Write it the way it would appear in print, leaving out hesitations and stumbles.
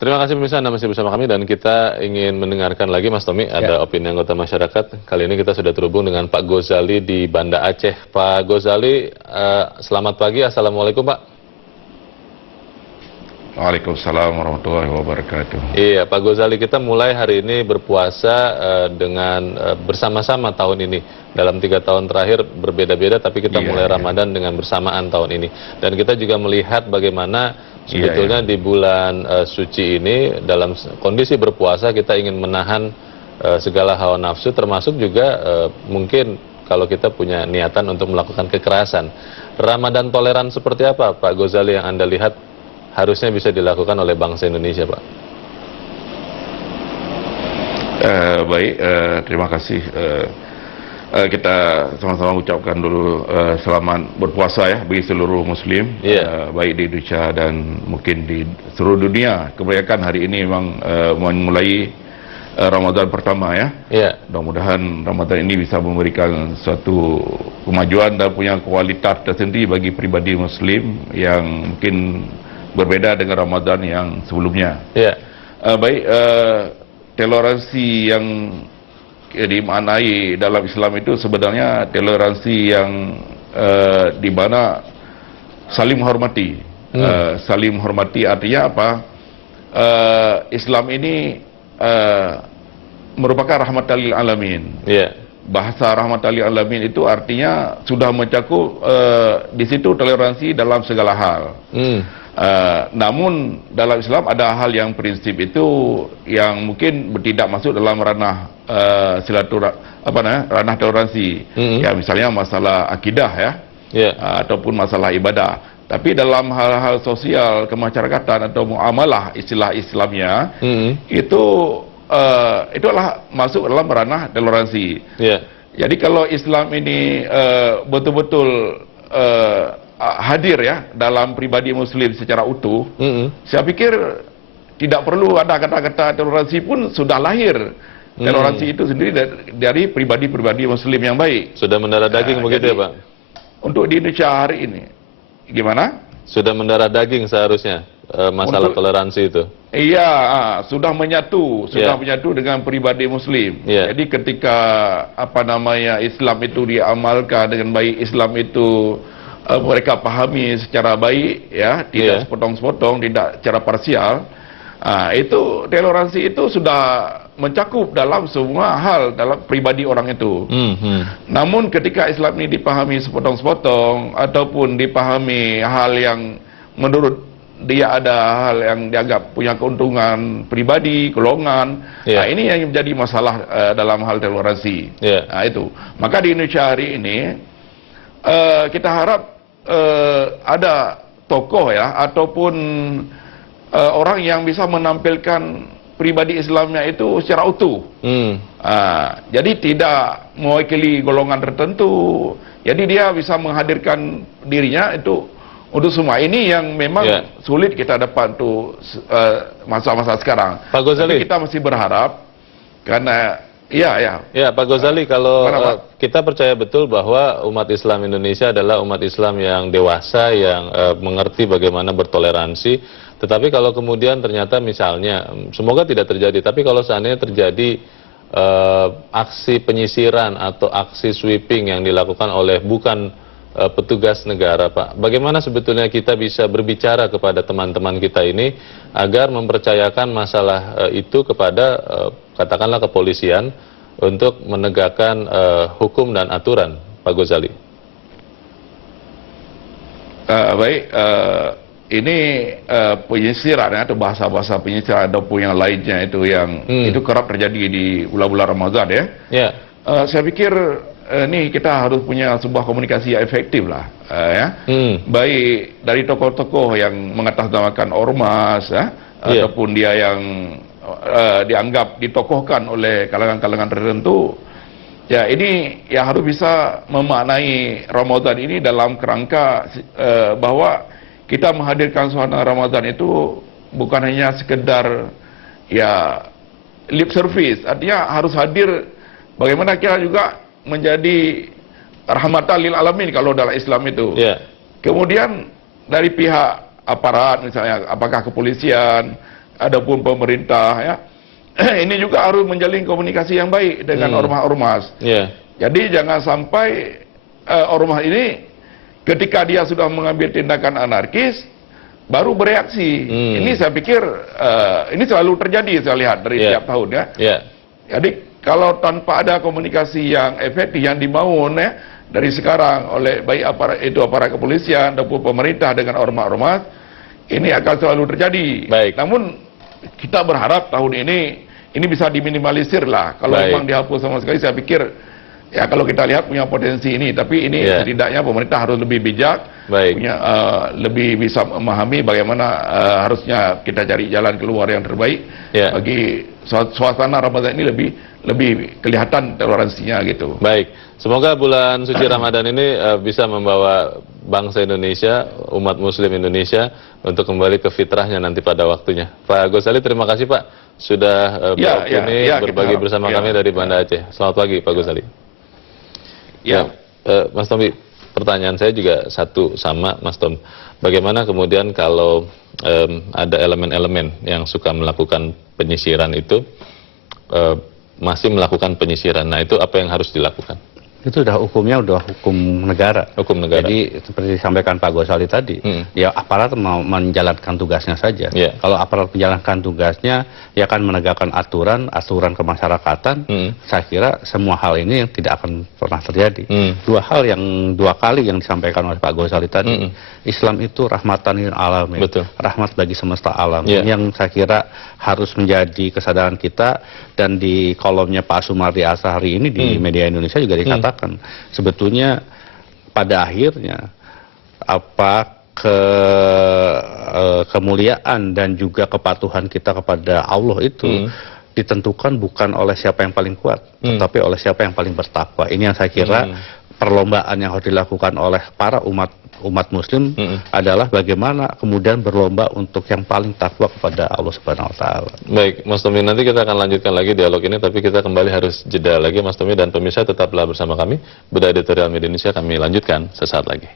Terima kasih pemirsa, Anda masih bersama kami dan kita ingin mendengarkan lagi Mas Tommy, ada opini anggota masyarakat. Kali ini kita sudah terhubung dengan Pak Gozali di Banda Aceh. Pak Gozali, selamat pagi, Assalamualaikum Pak. Waalaikumsalam warahmatullahi wabarakatuh. Iya Pak Gozali, kita mulai hari ini berpuasa dengan bersama-sama tahun ini. Dalam 3 tahun terakhir berbeda-beda, tapi kita mulai Ramadan dengan bersamaan tahun ini. Dan kita juga melihat bagaimana sebetulnya di bulan suci ini dalam kondisi berpuasa kita ingin menahan segala hawa nafsu, termasuk juga mungkin kalau kita punya niatan untuk melakukan kekerasan. Ramadan toleran seperti apa Pak Gozali yang Anda lihat harusnya bisa dilakukan oleh bangsa Indonesia, Pak? Baik, terima kasih. Kita sama-sama ucapkan dulu selamat berpuasa ya bagi seluruh Muslim, baik di Indonesia dan mungkin di seluruh dunia. Kebanyakan hari ini memang memulai Ramadan pertama ya. Mudah-mudahan Ramadan ini bisa memberikan suatu kemajuan dan punya kualitas tersendiri bagi pribadi Muslim yang mungkin berbeda dengan Ramadan yang sebelumnya. Baik, toleransi yang dimaknai dalam Islam itu sebenarnya toleransi yang di mana saling menghormati. Saling menghormati artinya apa? Islam ini merupakan rahmatan lil alamin. Bahasa rahmatan lil alamin itu artinya sudah mencakup di situ toleransi dalam segala hal. Namun dalam Islam ada hal yang prinsip itu yang mungkin tidak masuk dalam ranah ranah toleransi. Ya misalnya masalah akidah ya, ataupun masalah ibadah. Tapi dalam hal-hal sosial kemasyarakatan atau muamalah istilah Islamnya itu adalah masuk dalam ranah toleransi. Jadi kalau Islam ini betul-betul hadir ya dalam pribadi Muslim secara utuh, saya pikir tidak perlu ada kata-kata toleransi pun sudah lahir. Toleransi itu sendiri dari pribadi-pribadi Muslim yang baik. Sudah mendarah daging begitu ya Pak? Untuk di Indonesia hari ini, gimana? Sudah mendarah daging seharusnya masalah toleransi itu. Iya, sudah menyatu dengan pribadi Muslim. Jadi ketika Islam itu diamalkan dengan baik, Islam itu mereka pahami secara baik ya, tidak sepotong-sepotong, tidak secara parsial. Itu toleransi itu sudah mencakup dalam semua hal dalam pribadi orang itu. Namun ketika Islam ini dipahami sepotong-sepotong ataupun dipahami hal yang menurut dia ada hal yang dianggap punya keuntungan pribadi, golongan, ini yang menjadi masalah dalam hal toleransi. Itu. Maka di Indonesia hari ini kita harap ada tokoh ya ataupun orang yang bisa menampilkan pribadi Islamnya itu secara utuh. Jadi tidak mewakili golongan tertentu. Jadi dia bisa menghadirkan dirinya itu untuk semua. Ini yang memang sulit kita dapat untuk masa-masa sekarang. Pak Gozali, tapi kita masih berharap karena Pak Gozali, kalau kita percaya betul bahwa umat Islam Indonesia adalah umat Islam yang dewasa, yang mengerti bagaimana bertoleransi. Tetapi kalau kemudian ternyata misalnya, semoga tidak terjadi, tapi kalau seandainya terjadi aksi penyisiran atau aksi sweeping yang dilakukan oleh bukan petugas negara, Pak, bagaimana sebetulnya kita bisa berbicara kepada teman-teman kita ini agar mempercayakan masalah itu kepada katakanlah kepolisian untuk menegakkan hukum dan aturan, Pak Gozali? Baik, ini penyisiran atau bahasa-bahasa penyisiran ataupun yang lainnya itu yang itu kerap terjadi di bulan-bulan Ramadan ya. Saya pikir ini kita harus punya sebuah komunikasi yang efektif lah, baik dari tokoh-tokoh yang mengatasnamakan ormas, ataupun dia yang dianggap ditokohkan oleh kalangan-kalangan tertentu. Ya ini ya harus bisa memaknai Ramadan ini dalam kerangka bahwa kita menghadirkan suasana Ramadan itu bukan hanya sekedar ya lip service, artinya harus hadir bagaimana kita juga menjadi rahmatan lil alamin kalau dalam Islam itu. Kemudian dari pihak aparat misalnya apakah kepolisian adapun pemerintah ya. Ini juga harus menjalin komunikasi yang baik dengan ormas-ormas. Jadi jangan sampai ormas ini ketika dia sudah mengambil tindakan anarkis baru bereaksi. Ini saya pikir ini selalu terjadi, saya lihat dari setiap tahun ya. Jadi kalau tanpa ada komunikasi yang efektif yang dibangun ya dari sekarang oleh baik aparat kepolisian ataupun pemerintah dengan ormas-ormas, ini akan selalu terjadi. Namun kita berharap tahun ini bisa diminimalisir lah. Kalau memang dihapus sama sekali, saya pikir ya kalau kita lihat punya potensi ini, tapi ini setidaknya pemerintah harus lebih bijak, punya lebih bisa memahami bagaimana harusnya kita cari jalan keluar yang terbaik bagi suasana Ramadan ini lebih kelihatan toleransinya gitu. Baik, semoga bulan suci Ramadan ini bisa membawa bangsa Indonesia, umat Muslim Indonesia untuk kembali ke fitrahnya nanti pada waktunya. Pak Ghazali, terima kasih Pak sudah berbagi bersama kami dari Banda Aceh. Selamat pagi Pak Ghazali. Mas Tommy, pertanyaan saya juga satu sama Mas Tom. Bagaimana kemudian kalau ada elemen-elemen yang suka melakukan penyisiran itu masih melakukan penyisiran? Nah, itu apa yang harus dilakukan? Itu udah hukumnya, udah hukum negara. Hukum negara. Jadi seperti disampaikan Pak Ghazali tadi, ya aparat mau menjalankan tugasnya saja. Kalau aparat menjalankan tugasnya, ya akan menegakkan aturan kemasyarakatan. Saya kira semua hal ini yang tidak akan pernah terjadi. Dua kali yang disampaikan oleh Pak Ghazali tadi, Islam itu rahmatan lil alamin, rahmat bagi semesta alam. Yang saya kira harus menjadi kesadaran kita, dan di kolomnya Pak Sumardi Asari ini di media Indonesia juga dikatakan sebetulnya pada akhirnya kemuliaan dan juga kepatuhan kita kepada Allah itu ditentukan bukan oleh siapa yang paling kuat, tetapi oleh siapa yang paling bertakwa. Ini yang saya kira perlombaan yang harus dilakukan oleh para umat Muslim adalah bagaimana kemudian berlomba untuk yang paling takwa kepada Allah Subhanahu Wa Taala. Baik, Mas Tommy, nanti kita akan lanjutkan lagi dialog ini, tapi kita kembali harus jeda lagi, Mas Tommy, dan pemirsa tetaplah bersama kami. Bedah Editorial Media Indonesia kami lanjutkan sesaat lagi.